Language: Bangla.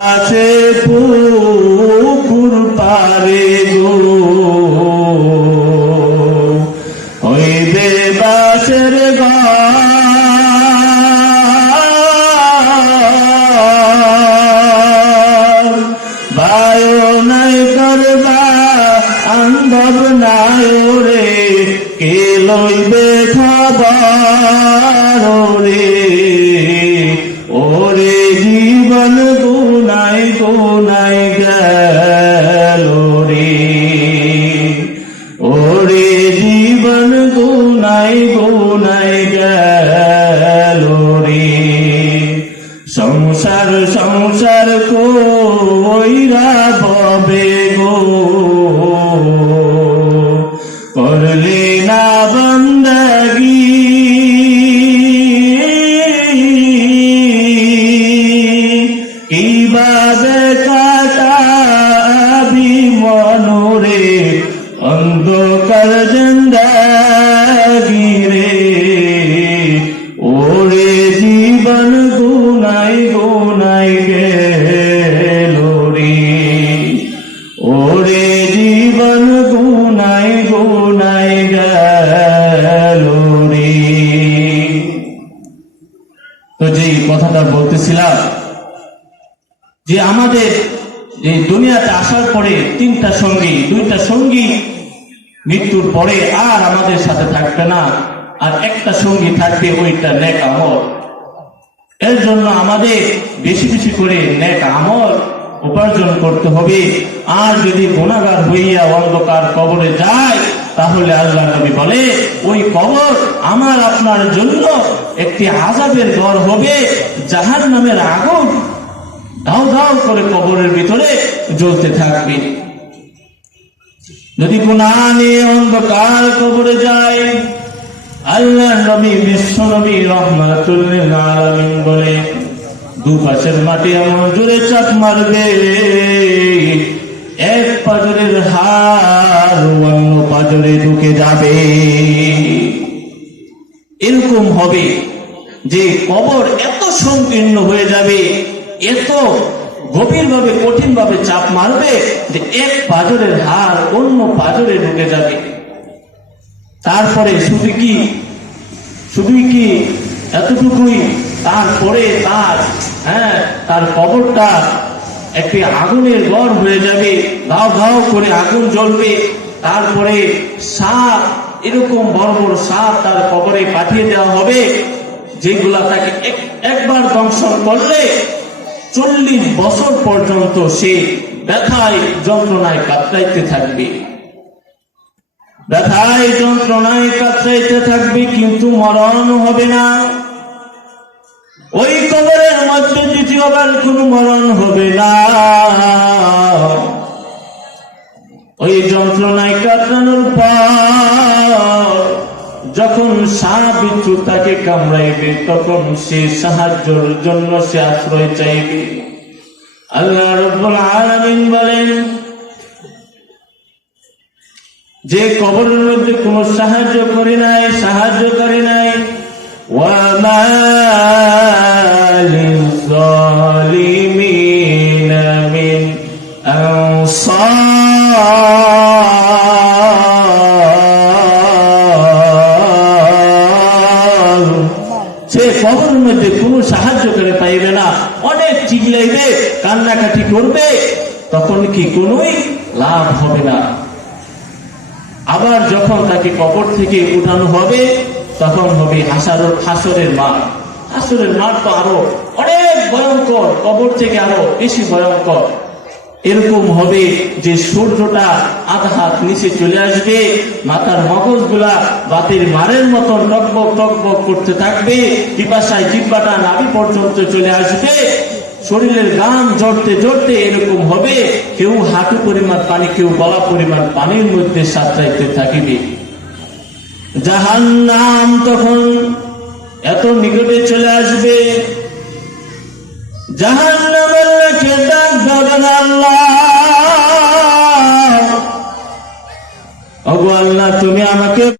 আছে পুকুর পারে গো। হইবে বাসের ঘর। বায়ু নাই করবা আন্দব নাই রে কে লইবে খবর রে ওরে গুনাই গেল রে। ওরে জীবন গুনাই গুনাই গেল রে। সংসার সংসার কইরা ববে গো। মনোরে অন্ধকার জিন্দাগি রে। ওরে জীবন গুনাই গুনাই গেল রে। ওরে জীবন গুনাই গুনাই গেল রে। তো যে কথাটা বলতেছিলাম, যে আমাদের যে দুনিয়াতে আসার পরে তিনটা সঙ্গী, দুইটা সঙ্গী মৃত্যুর পরে আর আমাদের সাথে থাকবে না। আর একটা সঙ্গী থাকবে ওইটা নেক আমল। এর জন্য আমাদের বেশি বেশি করে নেক আমল উপার্জন করতে হবে। আর যদি গুণাগার হইয়া অন্ধকার কবরে যায়, তাহলে আল্লাহ নবী বলে, ওই কবর আমার আপনার জন্য একটি আজাবের ঘর হবে। জাহান নামের আগুন ধাও ধাও করে কবরের ভিতরে জ্বলতে থাকবে। যদি গুণা অন্ধকার কবরে যায় আল্লাহ নবী, বিশ্ব নবী আলামিন বলে, দুপাশের মাটি এমন জোরে চাপ মারবে, এক পাজরের হার অন্য পাজরে ঢুকে যাবে। এরকম হবে যে কবর এত সংকীর্ণ হয়ে যাবে এত গভীর ভাবে কঠিন ভাবে চাপ মারবে যে এক পাজরের হার অন্য পাজরে ঢুকে যাবে। তারপরে শুধু কি? শুধুই কি এতটুকুই? তারপরে তার হ্যাঁ তার কবরটা একটি আগুনের গড় হয়ে যাবে। ঘাও ঘাও করে আগুন জ্বলবে। তারপরে সাপ, এরকম বড় বড় সাপ তার কবরে পাঠিয়ে দেওয়া হবে, যেগুলা তাকে এক- একবার দংশন করলে চল্লিশ বছর পর্যন্ত সে ব্যথায় যন্ত্রণায় কাতরাইতে থাকবে। ব্যথায় যন্ত্রণায় কাতরাইতে থাকবে, কিন্তু মরণ হবে না। ওই কবরের মধ্যে দ্বিতীয়বার কোনো মরণ হবে না। ওই যন্ত্রণায় কাটানোর পর সাপ বিচ্ছু তাকে কামড়াইবে, তখন সে সাহায্যের জন্য সে আশ্রয় চাইবে। আল্লাহ রব্বুল আলামিন বলেন, যে কবরের মধ্যে কোন সাহায্য করে নাই, সাহায্য করে নাই ওয়ালিমিন আনসার। সাহায্য করে পাইবে না। অনেক চিগলাইবে কান্নাকাটি করবে, তখন কি কোনোই লাভ হবে না। আবার যখন তাকে কবর থেকে উঠানো হবে, তখন হবে হাসার হাসরের মাঠ। হাসরের মাঠ তো আরও অনেক ভয়ঙ্কর, কবর থেকে আরও বেশি ভয়ঙ্কর। এরকম হবে যে সূর্যটা আধা হাত নিচে চলে আসবে মাথার মগজগুলা বাতির মারের মতন টকবক টকবক করতে থাকবে, পিপাসায় জিব্বাটা নাভি পর্যন্ত চলে আসবে। শরীরের গান জড়তে জড়তে এরকম হবে, কেউ হাঁটু পরিমাণ পানি, কেউ গলা পরিমাণ পানির মধ্যে সাঁতরাইতে থাকিবে। জাহান নাম তখন এত নিকটে চলে আসবে। জাহান নামের লেখে ডাক দেবেন আল্লাহ